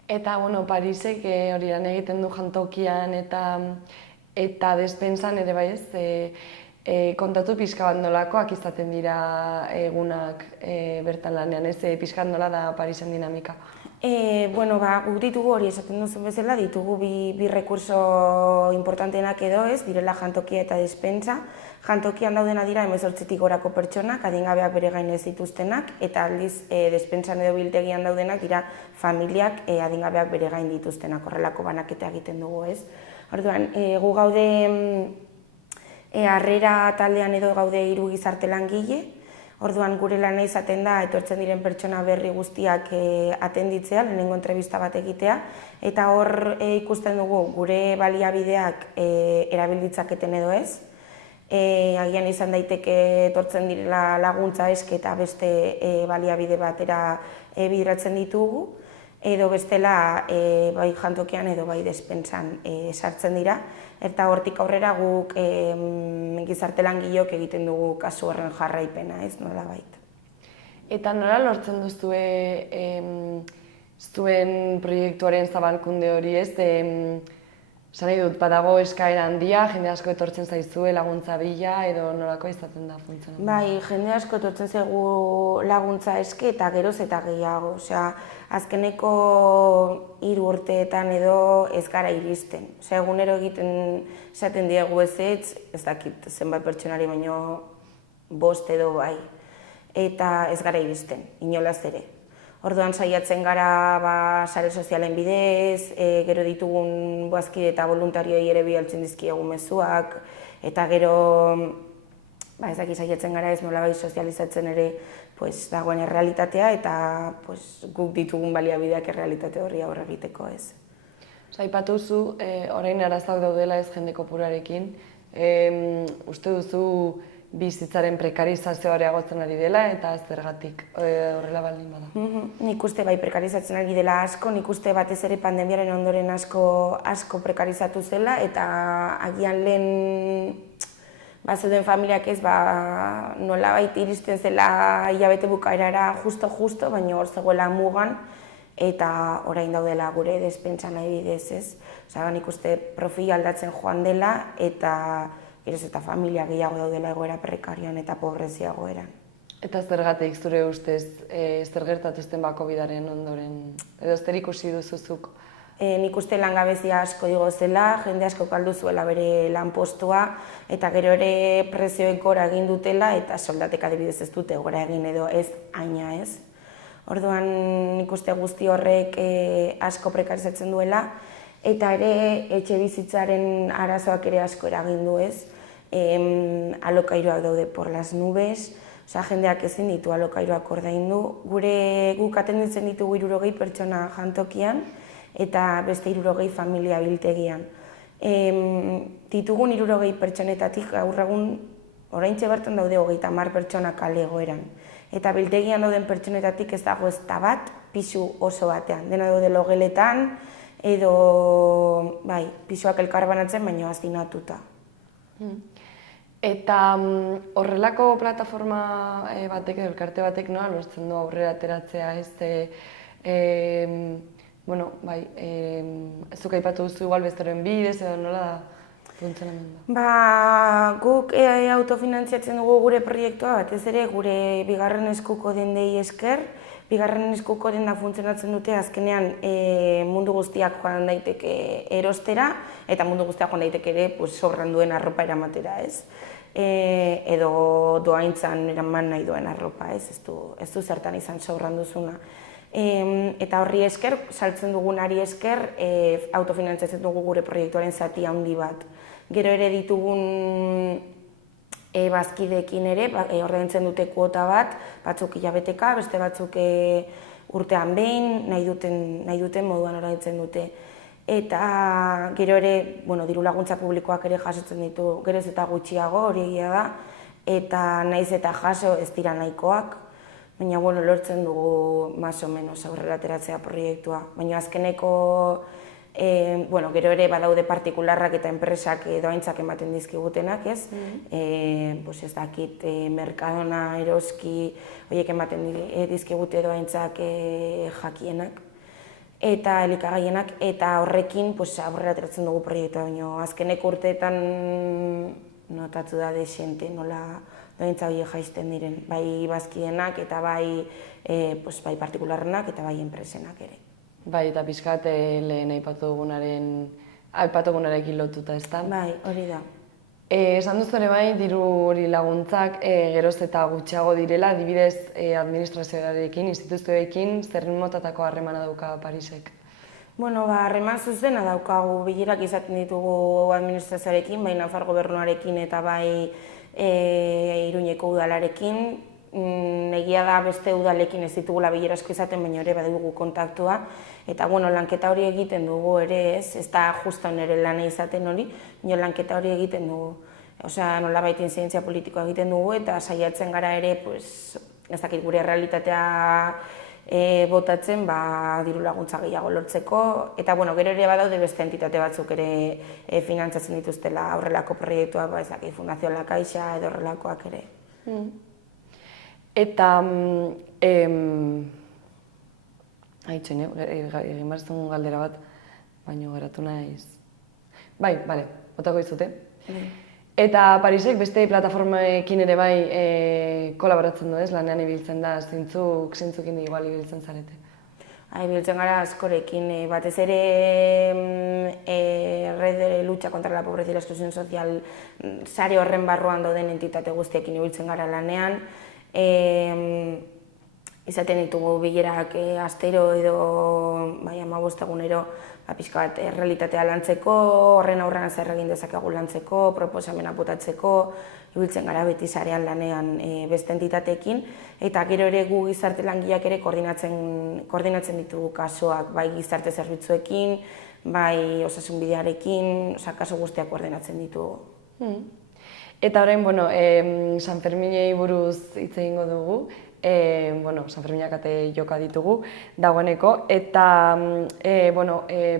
Eta, Parisek hori lan egiten du jantokian eta despensan ere bai ez, kontatu pixka bat nolakoak izaten dira egunak bertan lanean ez, pixka nola da Parisen dinamika? Guk ditugu hori esaten duzun bezala, ditugu bi rekurso importanteenak edo ez, direla jantokia eta despensa. Jantokian daudena dira 18tik gorako pertsonak, adingabeak bere gain ez dituztenak, eta aldiz despensan edo biltegian daudenak dira familiak adingabeak bere gain dituztenak, horrelako banaketa egiten dugu ez. Orduan, gu gaude harrera taldean edo gaude 3 gizarte langile, orduan gure lana izaten da etortzen diren pertsona berri guztiak atenditzea, lehenengo entrevista bat egitea, eta hor ikusten dugu gure baliabideak erabilditzaketen edo ez. Agian izan daiteke etortzen direla laguntza eske eta beste baliabide batera bideratzen ditugu. edo bestela bai jantokian edo bai despentsan sartzen dira. Eta hortik aurrera guk gizarte langileok egiten dugu kasu horren jarraipena, ez nolabait. Eta nola lortzen duzue zuen proiektuaren zabalkunde hori, ez? Esan nahi dut, badago eskaera handia, jende asko etortzen zaizue laguntza bila, edo nolako izaten da funtzionamendu? Bai, jende asko etortzen zaigu laguntza eske eta geroz eta gehiago. Osea, azkeneko 3 urteetan edo ez gara iristen. Osea, egunero esaten diegu ez dakit zenbat pertsonari baino 5 edo bai. Eta ez gara iristen, inolaz ere. Orduan saiatzen gara sare sozialen bidez, gero ditugun boazkide eta voluntarioi ere bialtzen dizkiegu mezuak, eta gero ez dakit saiatzen gara ez nolabait sozializatzen ere dagoen errealitatea eta guk ditugun baliabideak errealitate horri aurre egiteko ez. Aipatu zu, orain arazoak daudela ez jende kopurarekin, uste duzu bizitzaren prekarizazioa areagotzen ari dela eta zergatik horrela baldin bada? Nik uste bai prekarizatzen ari dela asko, nik uste batez ere pandemiaren ondoren asko prekarizatu zela eta agian lehen zeuden familiak ez nolabait iristen zela hilabete bukaerara justo, baina hor zegoela mugan eta orain daudela gure despentsan adibidez ez. Nik uste profila aldatzen joan dela eta geroz eta familia gehiago daudela egoera prekarioan eta pobrezia egoeran. Eta zergatik zure ustez zer gertatu zen COVID-aren ondoren? Edo zer ikusi duzuzuk? Nik uste langabezia asko igo zela, jende asko galdu zuela bere lanpostua eta gero ere prezioek gora egin dutela eta soldatek adibidez ez dute gora egin edo ez haina ez. Orduan nik uste guzti horrek asko prekarizatzen duela eta ere etxe bizitzaren arazoak ere asko eragin du ez. Alokairuak daude por las nubes, jendeak ezin ditu alokairuak ordaindu. Guk atenditzen ditugu 60 pertsona jantokian eta beste 60 familia biltegian. Ditugun 60 pertsonetatik gaur egun oraintxe bertan daude 30 pertsona kale egoeran. Eta biltegian dauden pertsonetatik ez dago ezta bat pisu oso batean. Dena daude logeletan edo pisuak elkarbanatzen baino hazinatuta. Eta horrelako plataforma batek edo elkarte batek nola lortzen du aurrera ateratzea ez? Zuk aipatu duzu igual besteroen bidez edo nola da funtzionamendua? Guk autofinantziatzen dugu gure proiektua batez ere gure bigarren eskuko dendei esker. Bigarren eskuko denda funtzionatzen dute azkenean mundu guztiak joan daiteke erostera eta mundu guztiak joan daiteke ere sobran duen arropa eramatera ez. Edo doaintzan eraman nahi duen arropa ez du zertan izan sobran duzuna. Eta horri esker, saltzen dugunari esker, autofinantziatzen dugu gure proiektuaren zati handi bat. Gero ere ditugun bazkideekin ere, ordaintzen dute kuota bat, batzuk hilabeteka, beste batzuk urtean behin, nahi duten moduan ordaintzen dute. Eta gero ere, diru laguntza publikoak ere jasotzen ditu, geroz eta gutxiago hori egia da, eta naiz eta jaso ez dira nahikoak, baina lortzen dugu más o menos aurrera ateratzea proiektua. Baina azkeneko, gero ere badaude partikularrak eta enpresak doaintzak ematen dizkigutenak, ez? Ez dakit, Mercadona, Eroski, horiek ematen dizkigute doaintzak jakienak eta elikagaienak, eta horrekin aurrera ateratzen dugu proiektua, baina azkeneko urteetan notatu da desente nola doaintza horiek jaisten diren, bai bazkienak eta bai partikularrenak eta bai enpresenak ere. Bai, eta pixkat lehen aipatu dugunarekin lotuta, ezta? Bai, hori da. Esan duzu ere bai, diru hori laguntzak geroz eta gutxiago direla, adibidez administrazioarekin, instituzioekin, zer motatako harremana dauka Parisek? Harreman zuzena daukagu, bilerak izaten ditugu administrazioarekin, bai Nafar gobernuarekin eta bai Iruñeko udalarekin. Egia da beste udalekin ez ditugula bilera asko izaten, baina ere badugu kontaktua. Eta lanketa hori egiten dugu ere ez da justa nire lana izaten hori, lanketa hori egiten dugu. Nolabait intzidentzia politikoa egiten dugu eta saiatzen gara ere, ez dakit gure errealitatea botatzen diru laguntza gehiago lortzeko, eta bueno, gero ere badaude beste entitate batzuk ere finantzatzen dituztela horrelako proiektuak, Fundazio La Caixa edo horrelakoak ere. Eta, haitxen, egin barzun galdera bat, baina geratu naiz. Bai, bale, botako izute. Eta Parisek beste plataformekin ere bai kolaboratzen du ez, lanean ibiltzen da, zintzukin igual ibiltzen zarete. Ibiltzen gara askorekin, batez ere Red de Lucha contra la Pobreza y la Exclusión Social sare horren barruan dauden entitate guztiekin ibiltzen gara lanean. Izaten ditugu bilerak astero edo 15 egunero pixka bat errealitatea lantzeko, horren aurrean zer egin dezakegu lantzeko, proposamena botatzeko, ibiltzen gara beti sarean lanean beste entitateekin, eta gero ere gu gizarte langileak ere koordinatzen ditugu kasuak, bai gizarte zerbitzuekin, bai osasunbidearekin, kasu guztiak koordinatzen ditugu. Eta orain, San Ferminei buruz hitz egingo dugu, San Ferminak ate joka ditugu dagoeneko, eta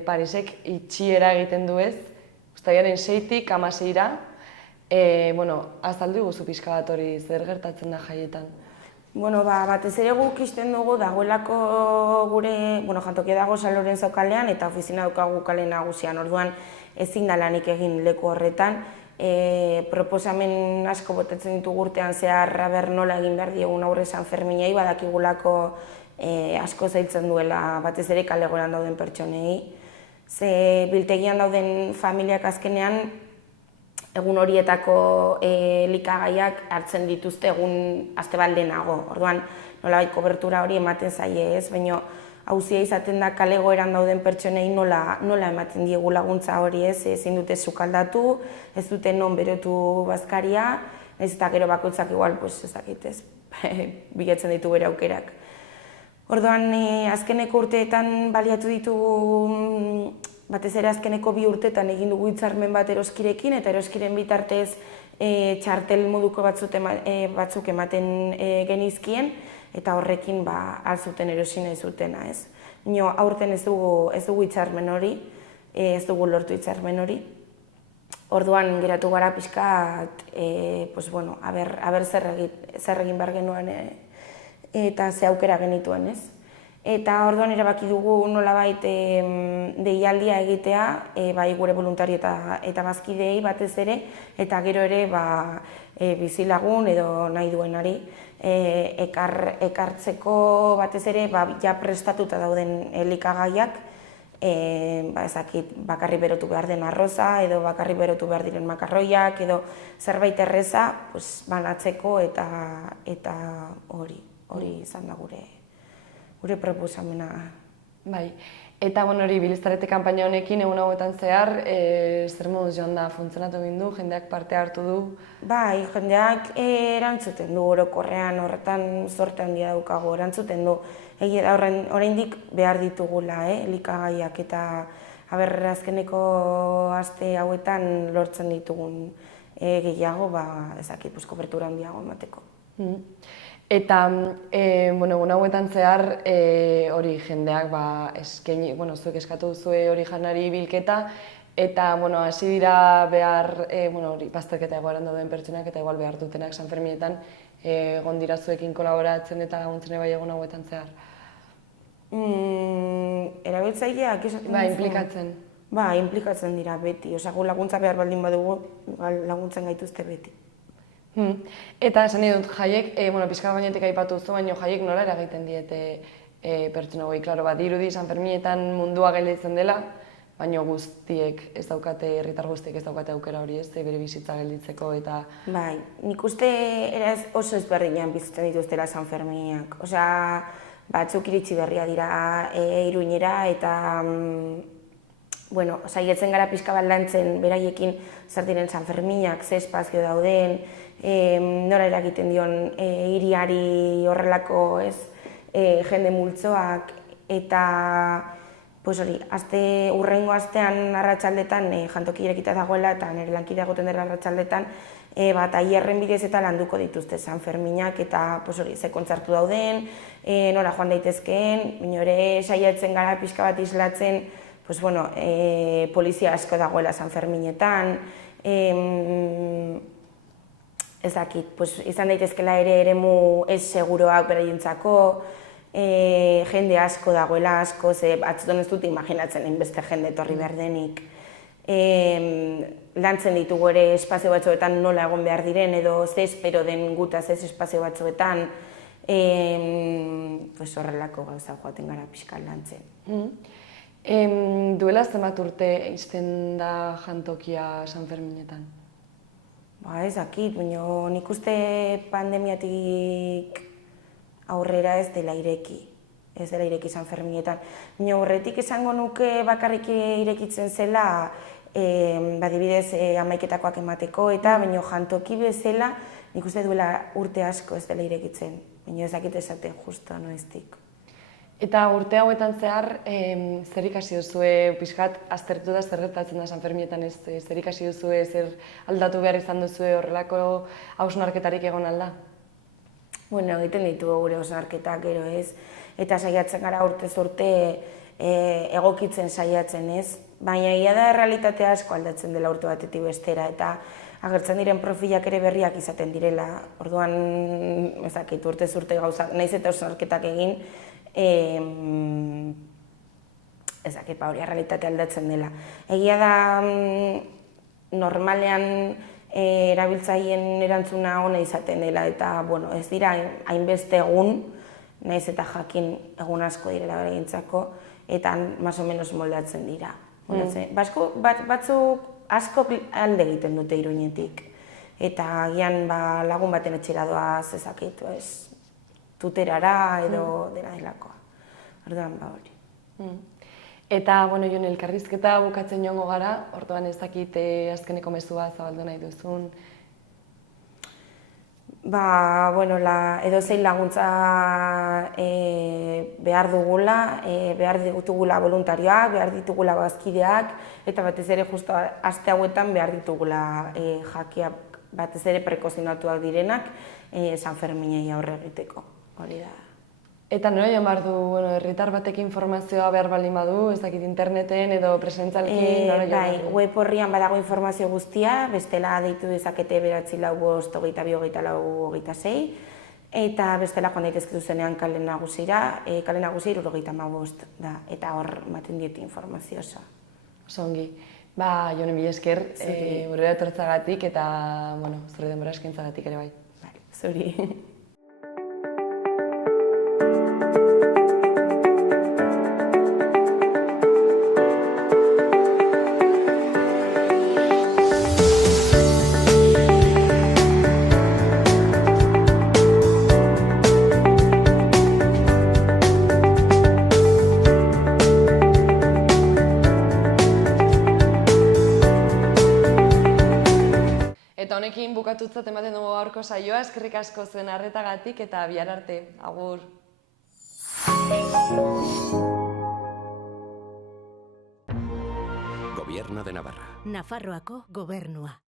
Parisek itxiera egiten du ez, uztailaren 6-tik 16-ra, azaldu guzu pixka bat hori zer gertatzen da jaietan? Batez ere guk ikusten dugu dagoelako gure, jantokia dago San Lorenzo kalean eta ofizina daukagu kale nagusian, orduan ezin da lanik egin leku horretan. Proposamen asko botatzen ditugu urtean zehar aber nola egin behar diegun aurre San Ferminei, badakigulako asko zailtzen duela batez ere kale egoeran dauden pertsonei. Ze biltegian dauden familiak azkenean egun horietako elikagaiak hartzen dituzte egun aste bat lehenago. Orduan nolabait kobertura hori ematen zaie ez, baina hauzia izaten da kale egoeran dauden pertsonei nola ematen diegu laguntza hori ez, ezin dute sukaldatu, ez dute non berotu bazkaria, ez eta gero bakoitzak igual, ez dakit ez, bilatzen ditu bere aukerak. Orduan, azkeneko urteetan baliatu ditugu, batez ere azkeneko 2 urteetan egin dugu hitzarmen bat eroskirekin, eta eroskiren bitartez txartel moduko batzuk ematen genizkien, eta horrekin alzuten erosi nahi zutena, ez. Aurten ez dugu hitzarmen hori, ez dugu lortu hitzarmen hori. Orduan geratu gara pixkat, aber zer egin behar genuen eta ze aukera genituen, ez. Eta orduan erabaki dugu nolabait deialdia egitea, bai gure voluntari eta bazkideei batez ere, eta gero ere bizilagun edo nahi duenari ekartzeko batez ere ja prestatuta dauden elikagaiak, bakarri berotu behar den arroza edo bakarri berotu behar diren makarroiak edo zerbait erreza banatzeko eta hori izan da gure proposamena. Bai, eta hori biliztarete kanpaina honekin egun hauetan zehar, zer moduz joan da, funtzionatu egin du, jendeak parte hartu du? Bai, jendeak erantzuten du orokorrean, horretan zorte handia daukago, erantzuten du. Oraindik behar ditugula, elikagaiak eta azkeneko aste hauetan lortzen ditugun gehiago, kobertura handiago emateko. Eta, egun hauetan zehar, hori jendeak eskaini, zuek eskatu duzue hori janari bilketa, eta, hasi dira behar, bazterketa egoeran dauden pertsonak eta igual behar dutenak San Ferminetan, egon dira zuekin kolaboratzen eta laguntzen bai egun hauetan zehar. Erabiltzaileak esaten duzu? Inplikatzen. Inplikatzen dira beti, laguntza behar baldin badugu, laguntzen gaituzte beti. Eta esan dut jaiek, pixka gainetik aipatu duzu, baina jaiek nola eragiten diete pertsona hori. Klaro, dirudi San Ferminetan mundua gelditzen dela, baina guztiek ez daukate, herritar guztiek ez daukate aukera hori ez, bere bizitza gelditzeko eta... Bai, nik uste oso ezberdinean bizitzen dituztela San Ferminak. Batzuk iritsi berria dira Iruñera eta saietzen gara pixka bat lantzen beraiekin zer diren San Ferminak, ze espazio dauden, nora eragiten dion hiriari horrelako jende multzoak eta hurrengo astean arratsaldetan jantoki irekita dagoela eta nire lankidea egoten dela arratsaldetan tailerren bidez eta landuko dituzte Sanferminak eta hori, ze kontzertu dauden, nora joan daitezkeen, baina ere saiatzen gara pixka bat islatzen, polizia asko dagoela Sanferminetan, ez dakit, izan daitezkela ere eremu ez seguroak beraientzako, jende asko dagoela asko, ze batzutan ez dut imaginatzen hainbeste jende etorri behar denik. Lantzen ditugu ere espazio batzuetan nola egon behar diren, edo ze espero den gutaz ez espazio batzuetan, horrelako gauza joaten gara pixka lantzen. Duela zenbat urte izten da jantokia Sanferminetan? Ez dakit, baina nik uste pandemiatik aurrera ez dela ireki Sanferminetan. Baina horretik esango nuke bakarrik irekitzen zela, adibidez hamaiketakoak emateko eta baina jantoki bezala nik uste duela urte asko ez dela irekitzen. Baina ez dakit esaten justo noiztik. Eta urte hauetan zehar, zer ikasi duzue, pixkat aztertu da zer gertatzen da Sanferminetan, zer ikasi duzue, zer aldatu behar izan duzue horrelako hausnarketarik egon alda? Egiten ditugu gure hausnarketak gero ez, eta saiatzen gara urtez urte egokitzen saiatzen ez, baina egia da errealitatea asko aldatzen dela urte batetik bestera, eta agertzen diren profilak ere berriak izaten direla, orduan urtez urte gauzak, nahiz eta hausnarketak egin, hori errealitatea aldatzen dela. Egia da normalean erabiltzaileen erantzuna ona izaten dela eta ez dira hainbeste egun, nahiz eta jakin egun asko direla beraientzako eta más o menos moldatzen dira. Batzuk asko alde egiten dute Iruñetik eta agian lagun baten etxera doaz tuterara edo dena delakoa. Orduan hori. Eta, Jon, elkarrizketa bukatzen joango gara, orduan ez dakit azkeneko mezua zabaldu nahi duzun. Edozein laguntza behar dugula, behar ditugula voluntarioak, behar ditugula bazkideak, eta batez ere justo aste hauetan behar ditugula jakiak batez ere prekozionatuak direnak Sanferminei aurre egiteko. Hori da. Eta nora joan behar du, herritar batek informazioa behar baldin badu, ez dakit interneten edo presentzalki nora joan behar du? Web horrian badago informazio guztia, bestela deitu dezakete 945242426, eta bestela joan daitezke zuzenean kale nagusira, kale nagusia 75 da, eta hor ematen diete informazio osoa. Osongi. Jon, mila esker, gurera etortzagatik eta zure denbora eskaintzagatik ere bai. Zuri. Eta honekin bukatutzat ematen dugu gaurko saioa, eskerrik asko zuen arretagatik eta bihar arte. Agur! Gobierno de Navarra. Nafarroako gobernua.